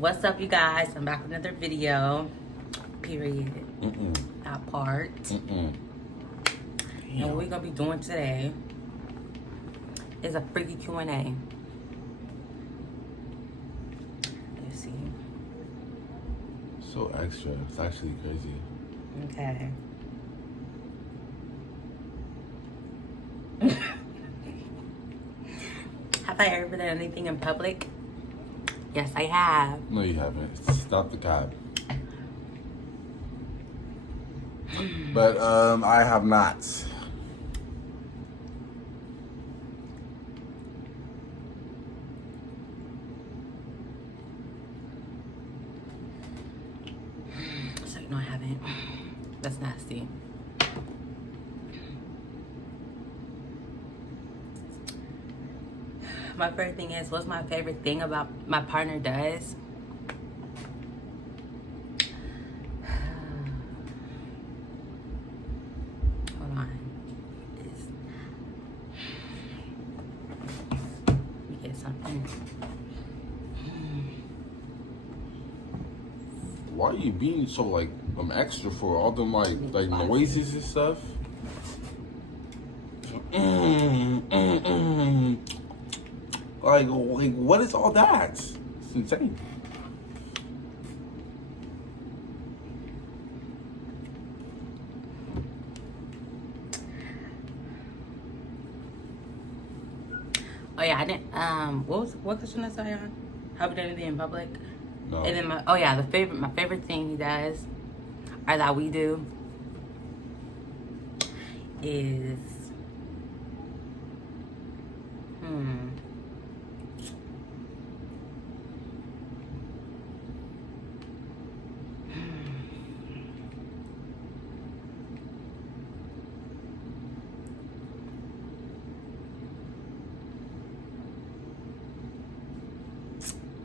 What's up, you guys? I'm back with another video. Period. That part. And what we're gonna be doing today is a freaky Q&A. Let's see. So extra. It's actually crazy. Okay. Have I ever done anything in public? Yes, I have. No, you haven't. Stop the cab. But I have not. So no, I haven't. That's nasty. My favorite thing is, what's my favorite thing about my partner does? Hold on. Let me get something. Why are you being so like extra for all them like noises and stuff? Like what is all that? It's insane. Oh yeah, I didn't. What question is I on? Have we done anything in public? No. And then my favorite thing he does, or that we do, is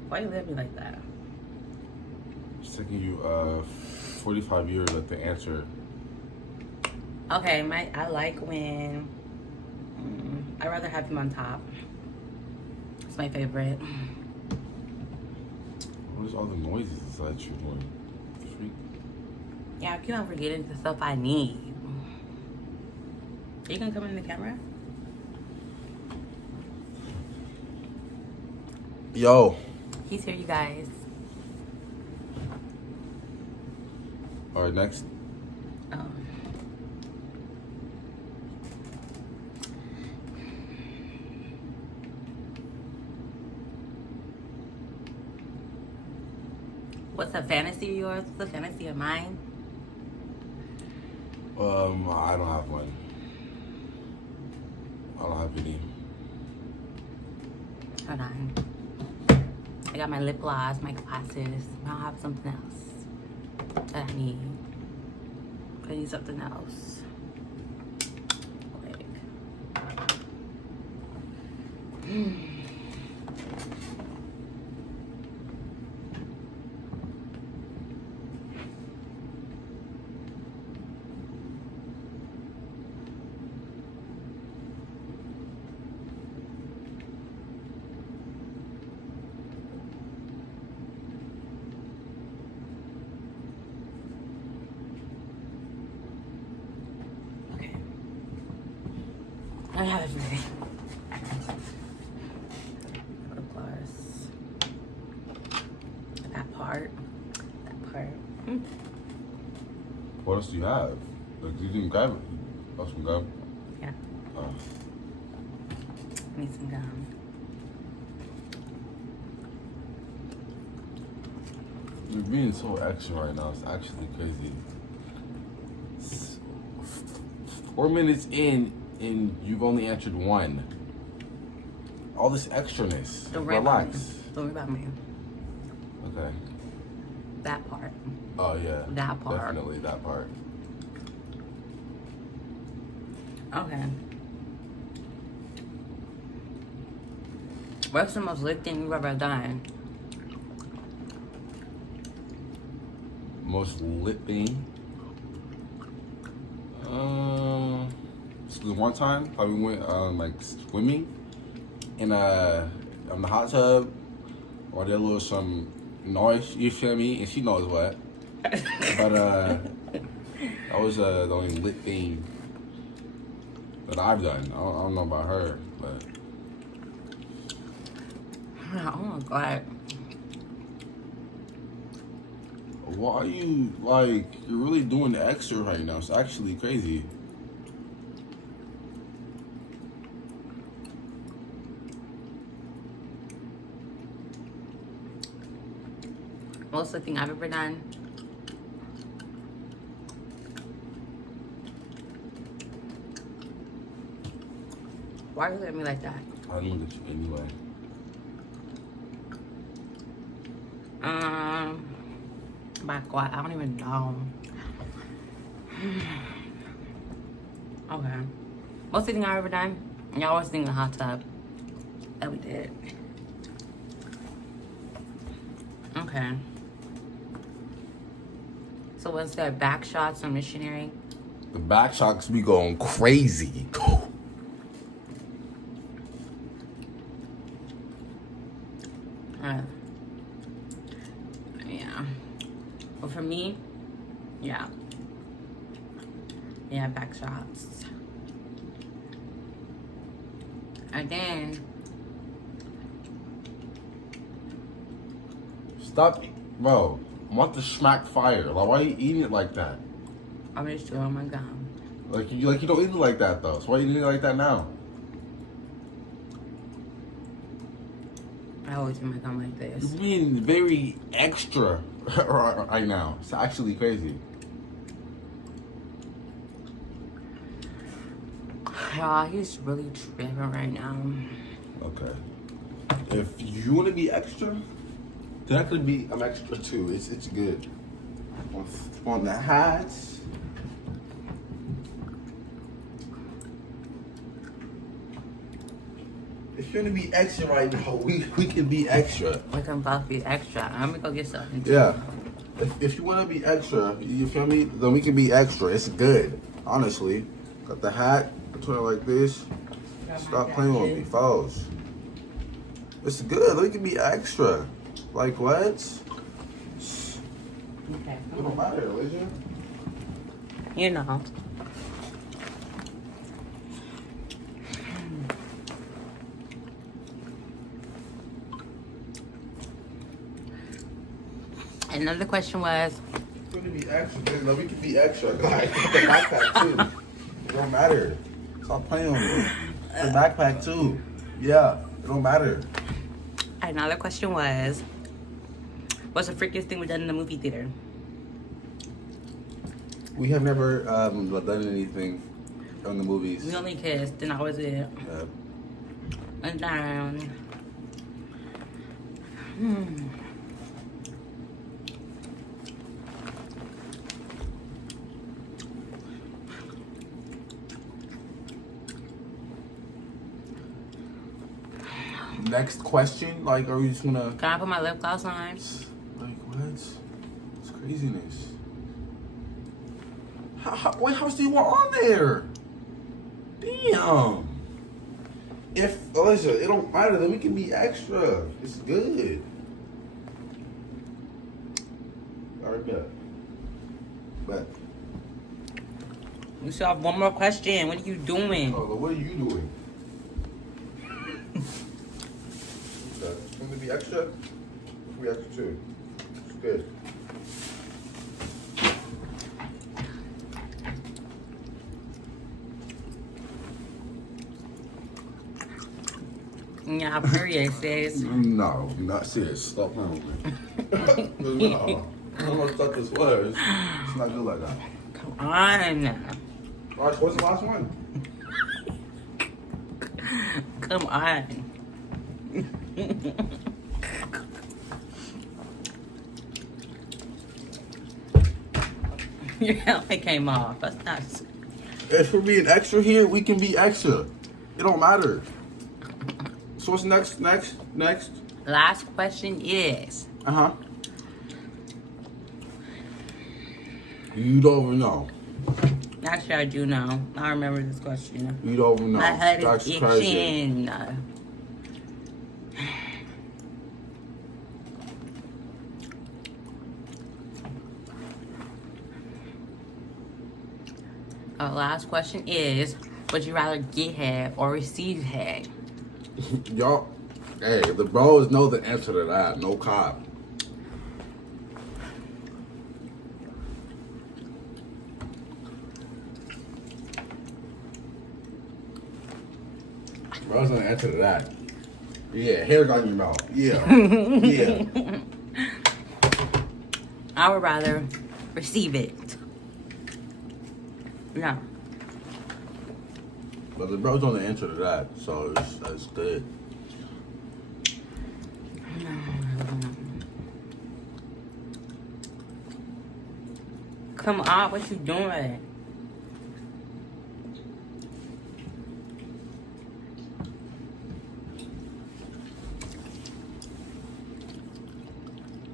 why you let me like that? It's taking you 45 years to answer. Okay, I like when I'd rather have him on top. It's my favorite. What is all the noises that you're doing? Freak. Yeah, I keep on forgetting the stuff I need. Are you gonna come in the camera? Yo. He's here, you guys. All right, next. What's a fantasy of yours? What's a fantasy of mine? I don't have one. I don't have any. Hold on. I got my lip gloss, my glasses. I'll have something else that I need. I need something else. Like. I have everything. Lip gloss. That part. What else do you have? Like you didn't grab it. Oh, some gum. Yeah. Oh. I need some gum. You're being so extra right now. It's actually crazy. 4 minutes in, and you've only answered one. All this extraness. Don't worry Relax. about me. Don't worry about me. Okay. That part. Oh yeah. That part. Definitely that part. Okay. What's the most lit thing you've ever done? Most lit thing? So one time I went like swimming in the hot tub, or did a little some noise, you feel me? And she knows what. But that was the only lit thing that I've done. I don't know about her, but oh my god. why are you like you're really doing the extra right now? It's actually crazy. Most of the thing I've ever done. Why are you looking at me like that? I don't look at you anyway. My god, I don't even know. Okay. Most of the thing I've ever done, y'all was thinking the hot tub that we did. Okay. So what's that? Back shots on missionary? The back shots be going crazy. Yeah. But for me, yeah. Yeah, back shots. And then Stop, bro. I'm about to smack fire. Like, why are you eating it like that? I'm just chewing my gum. Like you don't eat it like that though. So why are you eating it like that now? I always do my gum like this. You're being very extra right now. It's actually crazy. Y'all, he's really tripping right now. Okay. If you want to be extra, then I could be. I'm extra too. It's good. On the hats. If you're gonna be extra right now, we can be extra. We can both be extra. I'm gonna go get something. Yeah. If you want to be extra, you feel me? Then we can be extra. It's good. Honestly. Got the hat. I turn it like this. Stop playing with me, folks. It's good. We can be extra. Like what? Okay. It don't matter, Alicia. You know. Another question was, We're gonna be extra. No, we can be extra. Like the backpack too. It don't matter. Stop playing with me. The backpack too. Yeah, it don't matter. another question was, what's the freakiest thing we've done in the movie theater? We have never done anything on the movies. We only kissed, and I was it. Yeah. And then, Next question, like, are we just gonna can I put my lip gloss on? like what? It's craziness. What else do you want on there? Damn. If Alicia, it don't matter, then we can be extra. It's good. Alright, bet. We still have one more question. What are you doing? Oh, but what are you doing? Okay. Can we be extra? We extra too. It's good. Yeah, period, sis. No, you're not serious. Stop playing with me. No. I don't know what the fuck this was. It's not good like that. Come on. Alright, what's the last one? Come on. Your helmet came off. That's not. If we're being extra here, we can be extra. It don't matter. So what's next? Last question is. Uh-huh. You don't even know. Actually, I do know. I remember this question. You don't even know. My head That's is crazy. itching. Last question is, would you rather get head or receive head? Y'all, hey, the bros know the answer to that. No cop. Bros know the answer to that. Yeah, hair on your mouth. Yeah. Yeah. I would rather receive it. No. But the bros know the answer to that, so it's good. Come on, what you doing?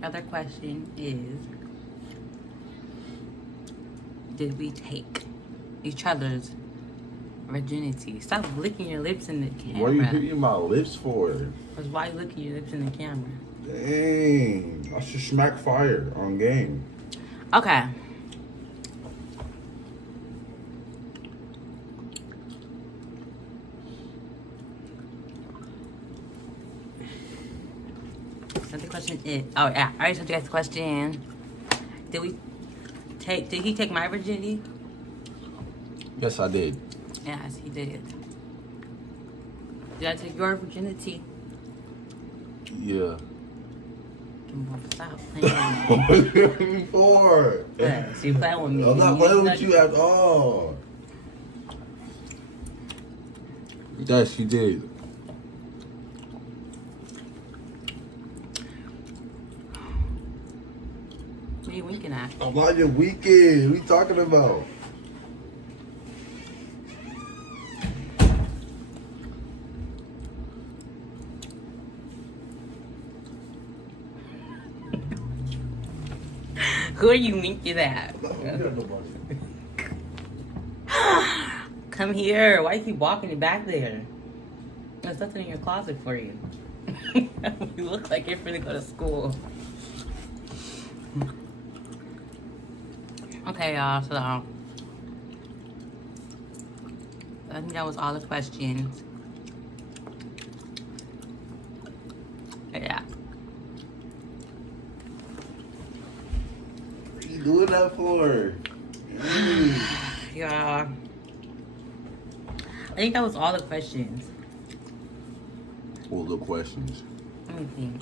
Other question is, did we take each other's virginity? Stop licking your lips in the camera. What are you hitting my lips for? Because why you licking your lips in the camera? Dang. I should smack fire on game. Okay. Another question is, oh yeah, I already told you guys the question. Did he take my virginity? Yes, I did. Yes, he did. Did I take your virginity? Yeah. Stop playing with me. What are you for? Yes, you playing with me. I'm not playing with you at all. Yes, you did. What are you winking at? I'm on your weekend. What are you talking about? Who are you winking at? Come here. Why you keep walking it back there? There's nothing in your closet for you. You look like you're finna go to school. Okay, y'all. So I think that was all the questions. Yeah. What are you doing that for? Yeah. I think that was all the questions. All the questions. Let me think.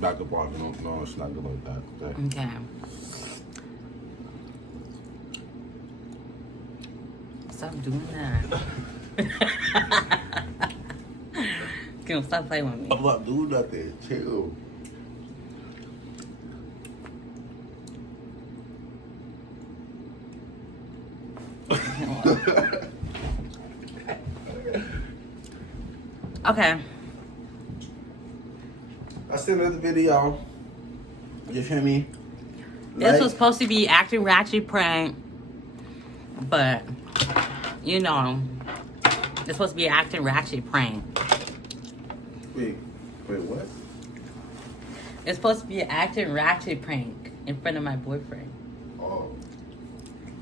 Back up on. No, it's not good like that. Okay. Okay. Stop doing that. Kim, stop playing with me. I'm not doing nothing. Chill. Okay. That's the end of the video. You feel me? This was supposed to be acting ratchet prank, but you know, it's supposed to be acting ratchet prank. Wait, what? It's supposed to be an acting ratchet prank in front of my boyfriend. Oh.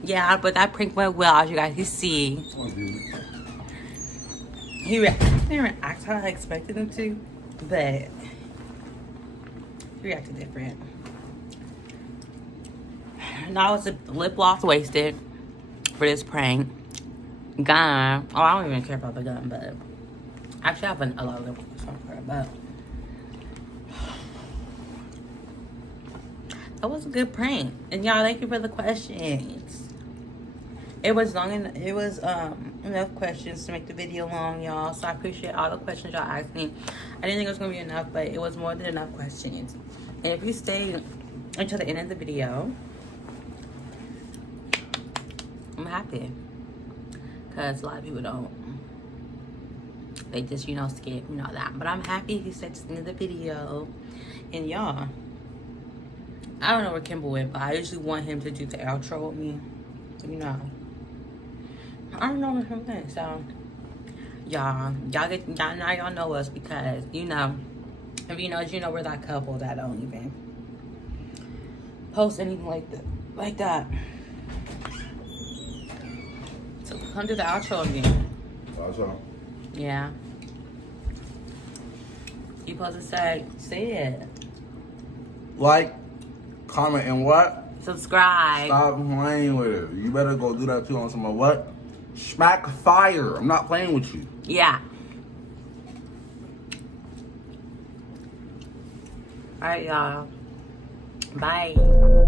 Yeah, but that prank went well, as you guys can see. Come on, dude. He didn't act how I expected him to, but he reacted different. Now it's a lip gloss wasted for this prank. Gun. Oh, I don't even care about the gun, but actually I have a lot of lip gloss on her, but that was a good prank. And y'all, thank you for the questions. It was enough questions to make the video long, y'all. So I appreciate all the questions y'all asked me. I didn't think it was gonna be enough, but it was more than enough questions. And if you stay until the end of the video, I'm happy. Because a lot of people don't. They just, skip, that. But I'm happy if you stayed to the end of the video. And y'all, I don't know where Kimball went, but I usually want him to do the outro with me. I don't know where he went, so Y'all now y'all know us because, you know, if you know us, you know we're that couple that don't even post anything like that. So come to the outro again. Outro. Yeah. You supposed to say it. Like, comment, and what? Subscribe. Stop playing with it. You better go do that too on some of what? Smack fire. I'm not playing with you. Yeah. All right, y'all. Bye.